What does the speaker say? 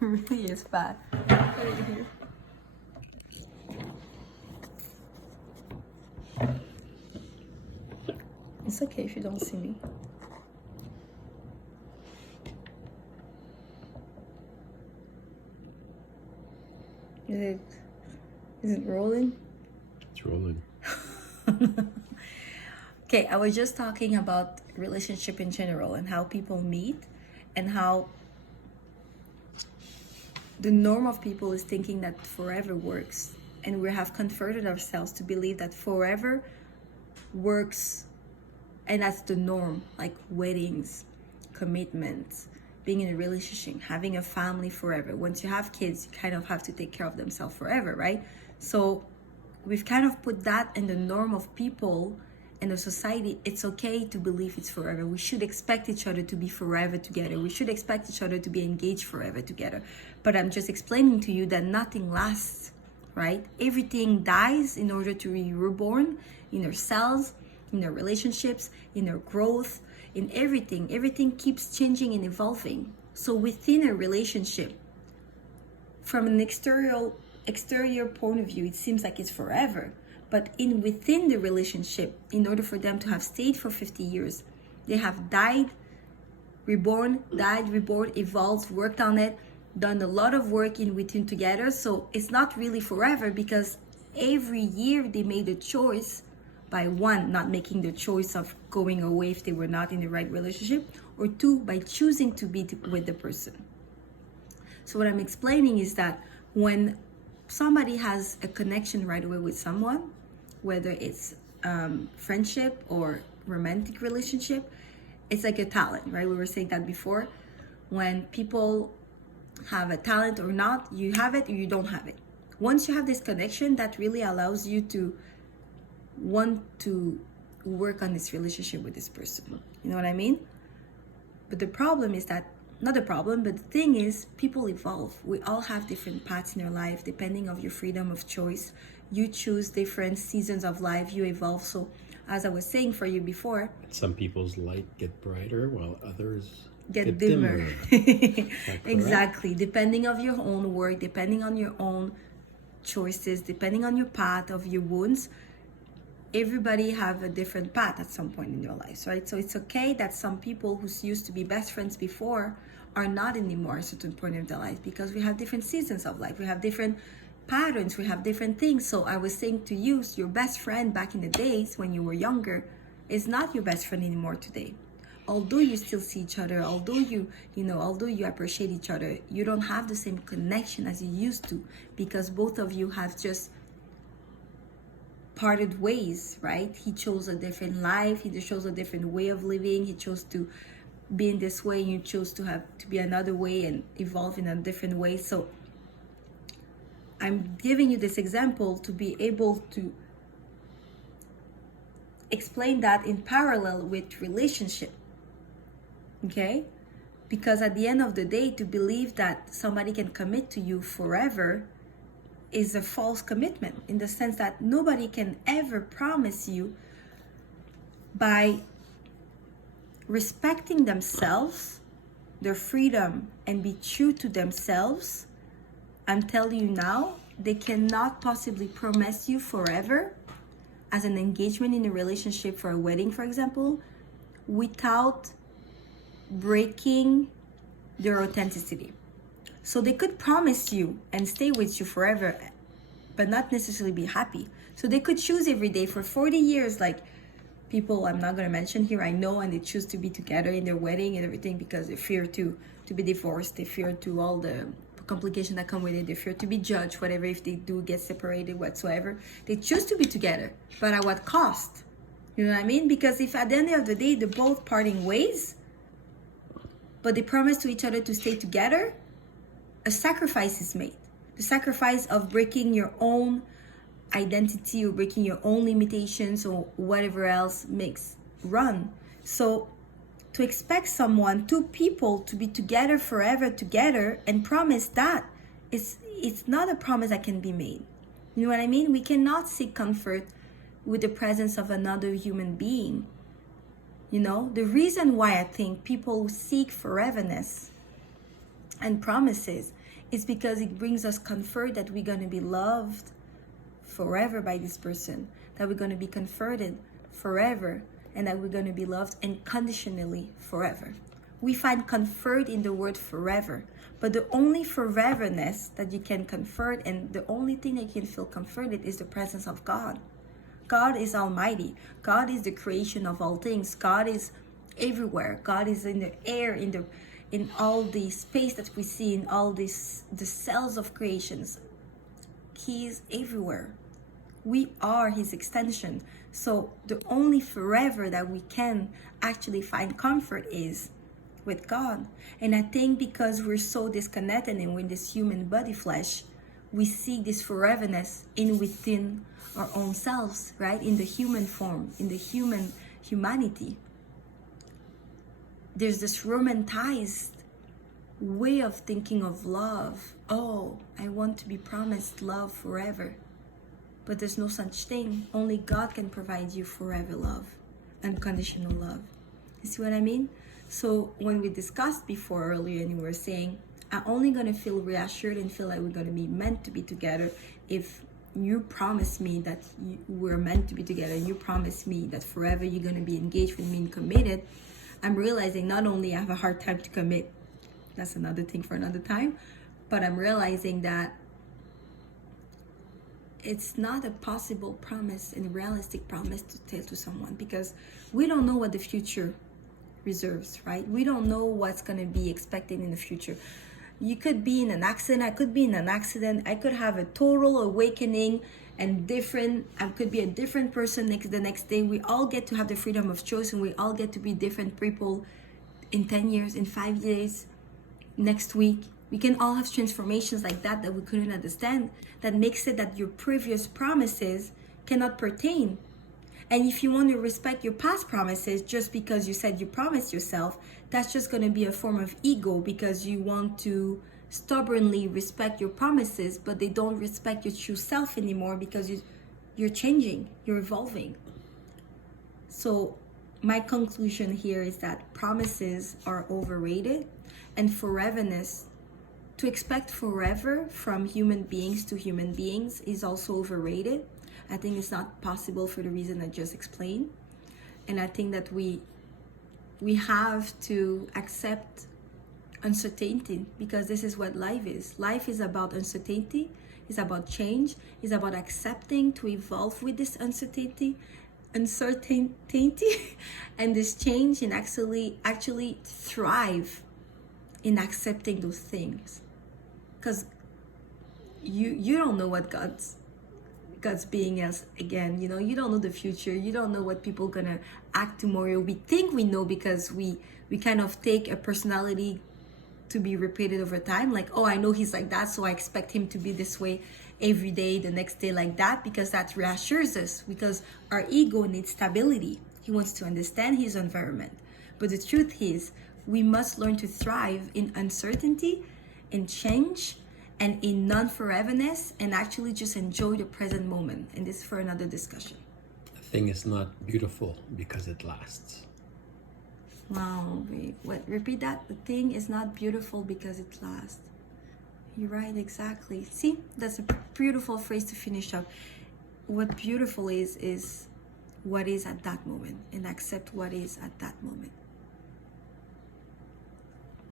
really is bad. It's okay if you don't see me. Is it rolling? It's rolling. Okay, I was just talking about relationship in general and how people meet and how the norm of people is thinking that forever works. And we have converted ourselves to believe that forever works, and that's the norm, like weddings, commitments, being in a relationship, having a family forever. Once you have kids, you kind of have to take care of themselves forever, right? So we've kind of put that in the norm of people and the society. It's okay to believe it's forever. We should expect each other to be forever together. We should expect each other to be engaged forever together. But I'm just explaining to you that nothing lasts, right? Everything dies in order to be reborn in our cells, in our relationships, in our growth, in everything. Everything keeps changing and evolving. So within a relationship, from an exterior point of view, it seems like it's forever. But within the relationship, in order for them to have stayed for 50 years, they have died, reborn, evolved, worked on it, done a lot of work in within together. So it's not really forever, because every year they made a choice, by one, not making the choice of going away if they were not in the right relationship, or two, by choosing to be with the person. So what I'm explaining is that when somebody has a connection right away with someone, whether it's friendship or romantic relationship, it's like a talent, right? We were saying that before. When people have a talent or not, you have it or you don't have it. Once you have this connection, that really allows you to want to work on this relationship with this person. You know what I mean? But the problem is that, not the problem, but the thing is, people evolve. We all have different paths in our life, depending on your freedom of choice. You choose different seasons of life, you evolve. So as I was saying for you before, some people's light get brighter while others get dimmer. Exactly. Depending on your own work, depending on your own choices, depending on your path of your wounds, everybody have a different path at some point in their lives, right? So it's okay that some people who used to be best friends before are not anymore at a certain point of their life, because we have different seasons of life, we have different patterns, we have different things. So I was saying to you, your best friend back in the days when you were younger is not your best friend anymore today. Although you still see each other, although although you appreciate each other, you don't have the same connection as you used to, because both of you have just parted ways, right? He chose a different life, he chose a different way of living, he chose to be in this way, you chose to be another way and evolve in a different way. So I'm giving you this example to be able to explain that in parallel with relationship, okay? Because at the end of the day, to believe that somebody can commit to you forever is a false commitment, in the sense that nobody can ever promise you by respecting themselves, their freedom, and be true to themselves. I'm telling you now, they cannot possibly promise you forever as an engagement in a relationship, for a wedding, for example, without breaking their authenticity. So they could promise you and stay with you forever, but not necessarily be happy. So they could choose every day for 40 years, like people I'm not going to mention here, I know, and they choose to be together in their wedding and everything because they fear to be divorced, they fear to all the complications that come with it, they fear to be judged, whatever, if they do get separated whatsoever. They choose to be together, but at what cost? You know what I mean? Because if at the end of the day they're both parting ways, but they promise to each other to stay together, a sacrifice is made. The sacrifice of breaking your own identity or breaking your own limitations or whatever else makes run. So to expect someone, two people, to be together forever together and promise that, it's not a promise that can be made. You know what I mean? We cannot seek comfort with the presence of another human being. You know, the reason why I think people seek foreverness and promises It's because it brings us comfort that we're going to be loved forever by this person, that we're going to be comforted forever, and that we're going to be loved unconditionally forever. We find comfort in the word forever, but the only foreverness that you can comfort, and the only thing that you can feel comforted, is the presence of God. God is almighty. God is the creation of all things. God is everywhere. God is in the air, in all the space that we see, in all the cells of creations. He is everywhere. We are his extension. So the only forever that we can actually find comfort is with God. And I think because we're so disconnected and we're in this human body flesh, we see this foreverness in within our own selves, right? In the human form, in the humanity. There's this romanticized way of thinking of love. Oh, I want to be promised love forever. But there's no such thing. Only God can provide you forever love, unconditional love. You see what I mean? So when we discussed before earlier, and you were saying, I'm only going to feel reassured and feel like we're going to be meant to be together if you promise me that we're meant to be together, and you promise me that forever you're going to be engaged with me and committed. I'm realizing not only I have a hard time to commit, that's another thing for another time, but I'm realizing that it's not a possible promise and a realistic promise to tell to someone, because we don't know what the future reserves, right? We don't know what's going to be expected in the future. You could be in an accident. I could be in an accident. I could have a total awakening and I could be a different person the next day. We all get to have the freedom of choice, and we all get to be different people in 10 years, in 5 years, next week. We can all have transformations like that we couldn't understand, that makes it that your previous promises cannot pertain. And if you want to respect your past promises just because you said you promised yourself, that's just going to be a form of ego, because you want to stubbornly respect your promises, but they don't respect your true self anymore, because you're changing, you're evolving. So my conclusion here is that promises are overrated, and foreverness, to expect forever from human beings to human beings, is also overrated. I think it's not possible for the reason I just explained. And I think that we have to accept uncertainty, because this is what life is. Life is about uncertainty, it's about change, it's about accepting to evolve with this uncertainty and this change, and actually thrive in accepting those things. Because you don't know what God's being else again, you don't know the future, you don't know what people gonna act tomorrow. We think we know because we kind of take a personality to be repeated over time, like, oh, I know he's like that, so I expect him to be this way every day, the next day like that, because that reassures us, because our ego needs stability. He wants to understand his environment. But the truth is, we must learn to thrive in uncertainty, in change, and in non-foreverness, and actually just enjoy the present moment. And this is for another discussion. A thing is not beautiful because it lasts. Wow, repeat that. The thing is not beautiful because it lasts. You're right, exactly. See, that's a beautiful phrase to finish up. What beautiful is what is at that moment, and accept what is at that moment.